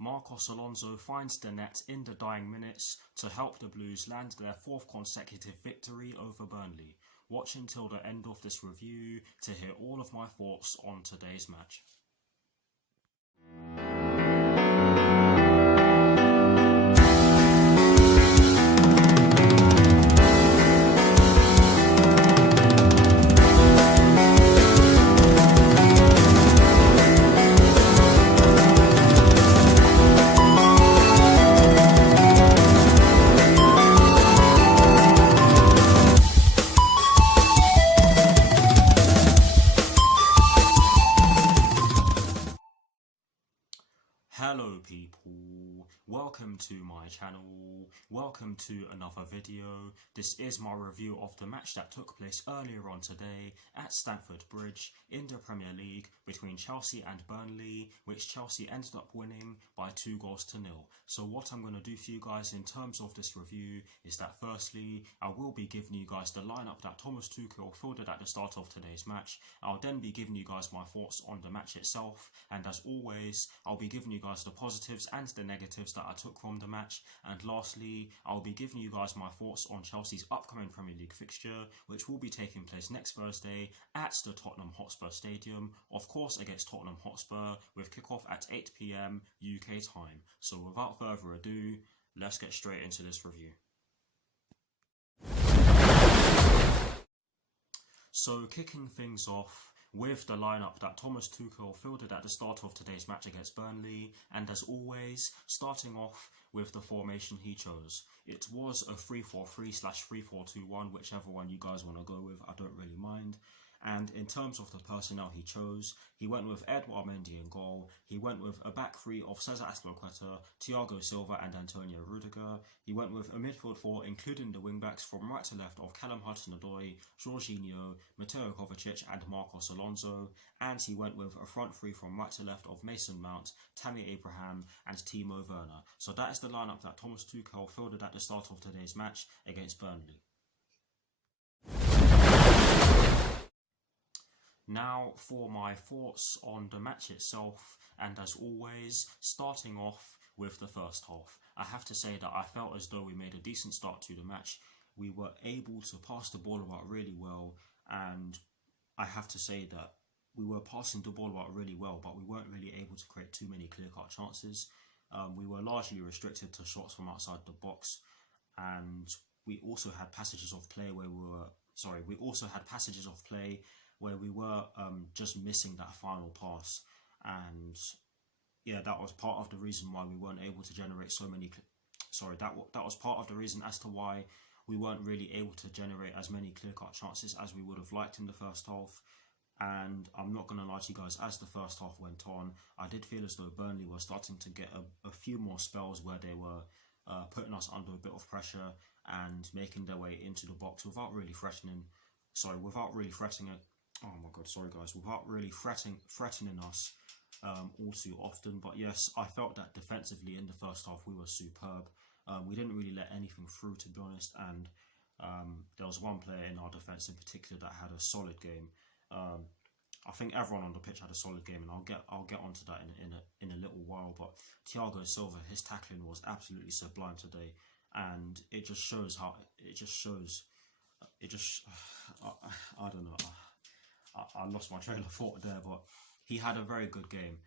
Marcos Alonso finds the net in the dying minutes to help the Blues land their 4th consecutive victory over Burnley. Watch until the end of this review to hear all of my thoughts on today's match. Hello people, welcome to my channel, welcome to another video. This is my review of the match that took place earlier on today at Stamford Bridge in the Premier League between Chelsea and Burnley, which Chelsea ended up winning by 2-0. So what I'm going to do for you guys in terms of this review is that firstly, I will be giving you guys the lineup that Thomas Tuchel fielded at the start of today's match. I'll then be giving you guys my thoughts on the match itself, and as always, I'll be giving you guys the positives and the negatives that I took from the match, and lastly I'll be giving you guys my thoughts on Chelsea's upcoming Premier League fixture, which will be taking place next Thursday at the Tottenham Hotspur Stadium, of course against Tottenham Hotspur, with kickoff at 8 PM UK time. So without further ado, let's get straight into this review. So kicking things off with the lineup that Thomas Tuchel fielded at the start of today's match against Burnley, and as always, starting off with the formation he chose. It was a 3-4-3/3-4-2-1, whichever one you guys want to go with, I don't really mind. And in terms of the personnel he chose, he went with Edouard Mendy in goal. He went with a back three of Cesar Azpilicueta, Thiago Silva and Antonio Rudiger. He went with a midfield four, including the wing-backs from right to left of Callum Hudson-Odoi, Jorginho, Mateo Kovacic and Marcos Alonso. And he went with a front three from right to left of Mason Mount, Tammy Abraham and Timo Werner. So that is the lineup that Thomas Tuchel fielded at the start of today's match against Burnley. Now for my thoughts on the match itself, and as always, starting off with the first half. I have to say that I felt as though we made a decent start to the match. We were able to pass the ball about really well, and I have to say that we were passing the ball about really well, but we weren't really able to create too many clear-cut chances. We were largely restricted to shots from outside the box, and we also had passages of play where we were just missing that final pass, and yeah, that was part of the reason why we weren't able to generate so many. That was part of the reason as to why we weren't really able to generate as many clear-cut chances as we would have liked in the first half. And I'm not gonna lie to you guys, as the first half went on, I did feel as though Burnley were starting to get a few more spells where they were putting us under a bit of pressure and making their way into the box without really threatening us all too often. But yes, I felt that defensively in the first half we were superb. We didn't really let anything through, to be honest, and there was one player in our defence in particular that had a solid game. I think everyone on the pitch had a solid game, and I'll get onto that in a little while. But Thiago Silva, his tackling was absolutely sublime today, and I don't know. I lost my train of thought there, but he had a very good game.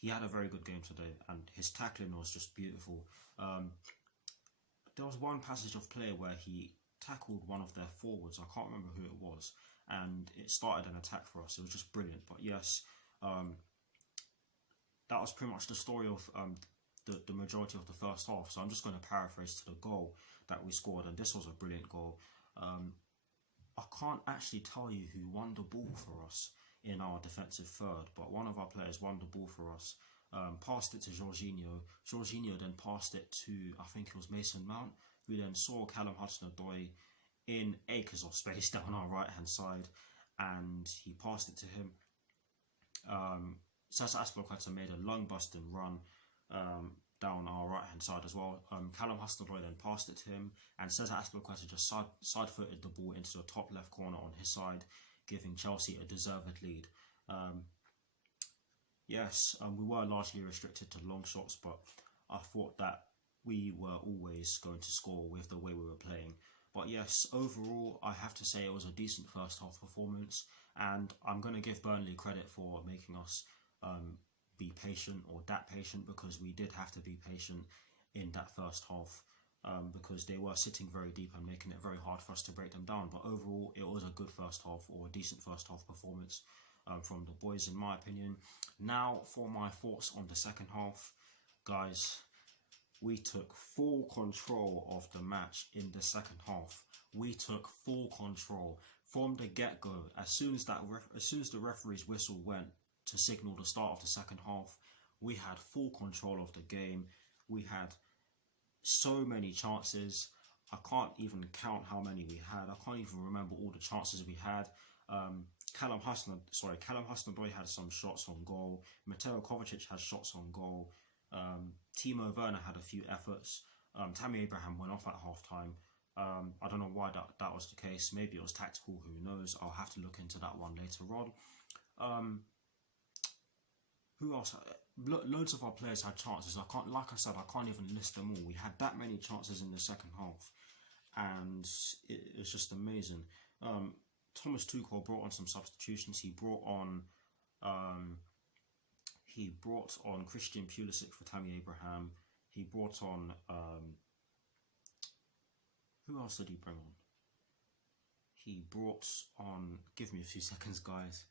He had a very good game today, and his tackling was just beautiful. There was one passage of play where he tackled one of their forwards. I can't remember who it was, and it started an attack for us. It was just brilliant. But yes, that was pretty much the story of the majority of the first half. So I'm just going to paraphrase to the goal that we scored, and this was a brilliant goal. I can't actually tell you who won the ball for us in our defensive third, but one of our players won the ball for us, passed it to Jorginho. Jorginho then passed it to, I think it was Mason Mount, who then saw Callum Hudson-Odoi in acres of space down our right-hand side, and he passed it to him. Cesar Azpilicueta made a lung-busting run down our right-hand side as well. Callum Hudson-Odoi then passed it to him, and Cesar Azpilicueta just side-footed the ball into the top left corner on his side, giving Chelsea a deserved lead. yes, we were largely restricted to long shots, but I thought that we were always going to score with the way we were playing. But yes, overall, I have to say it was a decent first half performance, and I'm going to give Burnley credit for making us be patient, or that patient, because we did have to be patient in that first half, because they were sitting very deep and making it very hard for us to break them down. But overall, it was a good first half, or a decent first half performance from the boys, in my opinion. Now for my thoughts on the second half, guys. We took full control of the match in the second half. We took full control from the get-go. As soon as the referee's whistle went to signal the start of the second half, we had full control of the game. We had so many chances. I can't even count how many we had. I can't even remember all the chances we had. Callum Hudson-Odoi had some shots on goal. Mateo Kovacic had shots on goal. Timo Werner had a few efforts. Tammy Abraham went off at half-time. I don't know why that was the case. Maybe it was tactical, who knows. I'll have to look into that one later on. Who else? Loads of our players had chances. Like I said, I can't even list them all. We had that many chances in the second half, and it was just amazing. Thomas Tuchel brought on some substitutions. He brought on Christian Pulisic for Tammy Abraham. He brought on who else did he bring on? He brought on. Give me a few seconds, guys.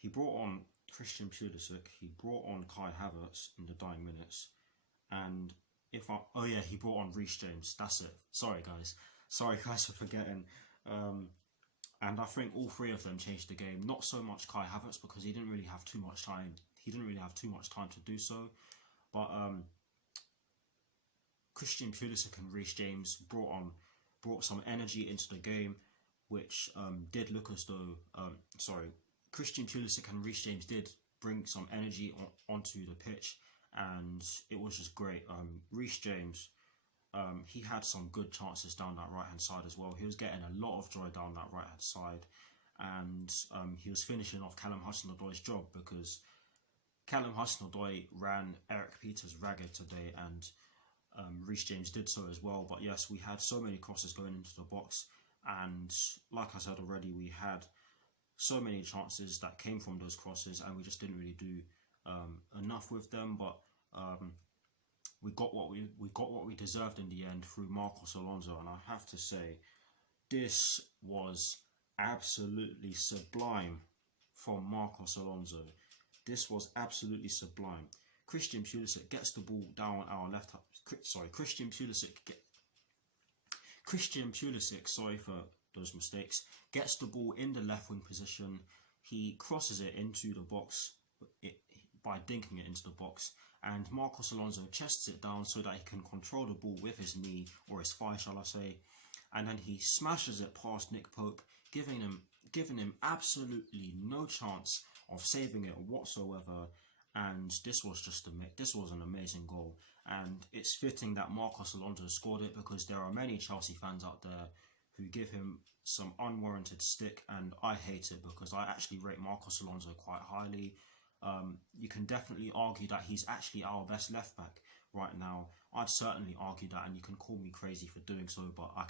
He brought on Christian Pulisic. He brought on Kai Havertz in the dying minutes, and he brought on Reece James. That's it. Sorry guys for forgetting. And I think all three of them changed the game. Not so much Kai Havertz, because he didn't really have too much time. To do so. But Christian Pulisic and Reece James brought some energy into the game, which did look as though Christian Pulisic and Reece James did bring some energy onto the pitch, and it was just great. Reece James, he had some good chances down that right-hand side as well. He was getting a lot of joy down that right-hand side, and he was finishing off Callum Hudson-Odoi's job, because Callum Hudson-Odoi ran Eric Peters ragged today, and Reece James did so as well. But yes, we had so many crosses going into the box, and like I said already, we had so many chances that came from those crosses, and we just didn't really do enough with them. But we got what we deserved in the end through Marcos Alonso, and I have to say, this was absolutely sublime from Marcos Alonso. This was absolutely sublime. Christian Pulisic gets the ball down our left. Christian Pulisic. Sorry for those mistakes. Gets the ball in the left wing position. He crosses it into the box by dinking it into the box, and Marcos Alonso chests it down so that he can control the ball with his knee, or his thigh, shall I say, and then he smashes it past Nick Pope, giving him absolutely no chance of saving it whatsoever. And this was an amazing goal, and it's fitting that Marcos Alonso scored it, because there are many Chelsea fans out there who give him some unwarranted stick, and I hate it, because I actually rate Marcos Alonso quite highly. You can definitely argue that he's actually our best left back right now. I'd certainly argue that, and you can call me crazy for doing so, but I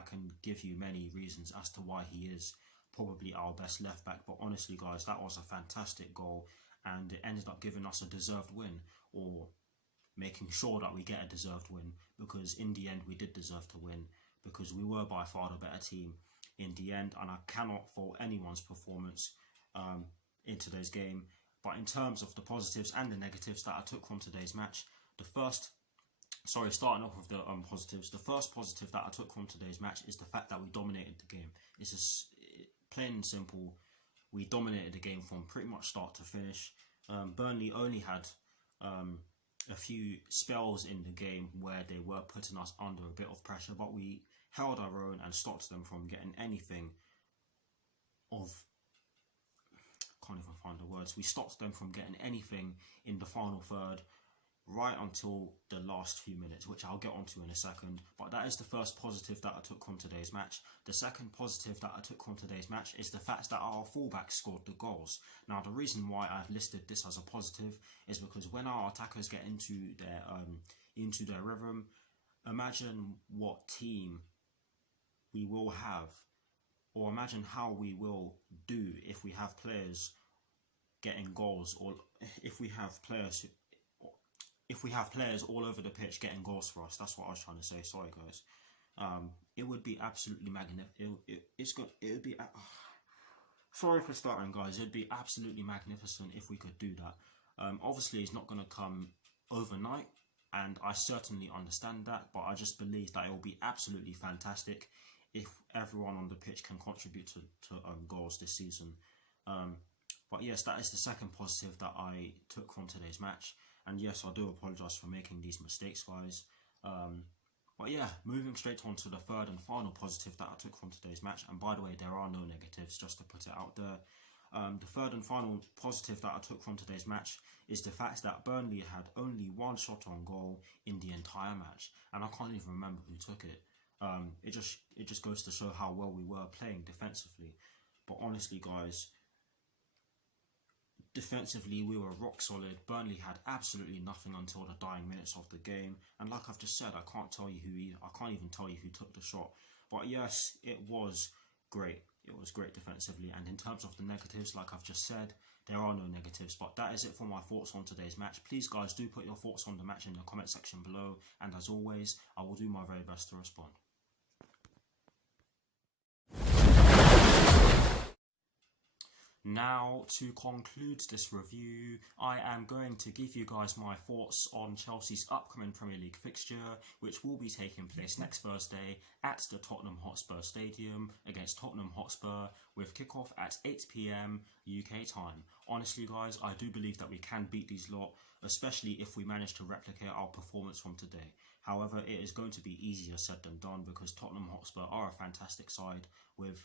can give you many reasons as to why he is probably our best left back. But honestly guys, that was a fantastic goal, and it ended up giving us a deserved win, or making sure that we get a deserved win, because in the end we did deserve to win, because we were by far the better team in the end, and I cannot fault anyone's performance in today's game. But in terms of the positives and the negatives that I took from today's match, starting off with the positives, the first positive that I took from today's match is the fact that we dominated the game. It's just plain and simple. We dominated the game from pretty much start to finish. Burnley only had a few spells in the game where they were putting us under a bit of pressure, but we held our own and stopped them from getting anything of... can't even find the words. We stopped them from getting anything in the final third. right until the last few minutes, which I'll get onto in a second. But that is the first positive that I took from today's match. The second positive that I took from today's match is the fact that our fullbacks scored the goals. Now, the reason why I've listed this as a positive is because when our attackers get into their rhythm, imagine what team we will have, or imagine how we will do if we have players getting goals, or if we have players all over the pitch getting goals for us. That's what I was trying to say. Sorry, guys. It would be absolutely magnificent. It would be. Sorry for starting, guys. It'd be absolutely magnificent if we could do that. Obviously, it's not going to come overnight, and I certainly understand that. But I just believe that it will be absolutely fantastic if everyone on the pitch can contribute to goals this season. But yes, that is the second positive that I took from today's match. And yes, I do apologise for making these mistakes, guys. But yeah, moving straight on to the third and final positive that I took from today's match. And by the way, there are no negatives, just to put it out there. The third and final positive that I took from today's match is the fact that Burnley had only one shot on goal in the entire match. And I can't even remember who took it. It just goes to show how well we were playing defensively. But honestly, guys, defensively, we were rock solid. Burnley had absolutely nothing until the dying minutes of the game. And like I've just said, I can't even tell you who took the shot. But yes, it was great. It was great defensively. And in terms of the negatives, like I've just said, there are no negatives. But that is it for my thoughts on today's match. Please, guys, do put your thoughts on the match in the comment section below. And as always, I will do my very best to respond. Now, to conclude this review, I am going to give you guys my thoughts on Chelsea's upcoming Premier League fixture, which will be taking place next Thursday at the Tottenham Hotspur Stadium against Tottenham Hotspur, with kickoff at 8 PM UK time. Honestly, guys, I do believe that we can beat these lot, especially if we manage to replicate our performance from today. However, it is going to be easier said than done because Tottenham Hotspur are a fantastic side with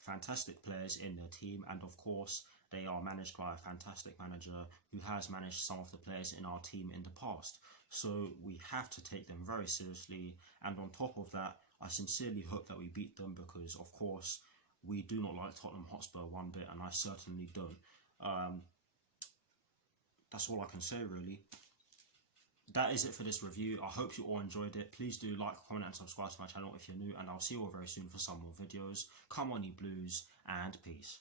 fantastic players in their team, and of course they are managed by a fantastic manager who has managed some of the players in our team in the past. So we have to take them very seriously, and on top of that, I sincerely hope that we beat them because of course we do not like Tottenham Hotspur one bit, and I certainly don't. That's all I can say, really. That is it for this review. I hope you all enjoyed it. Please do like, comment and subscribe to my channel if you're new, and I'll see you all very soon for some more videos. Come on, you Blues, and peace.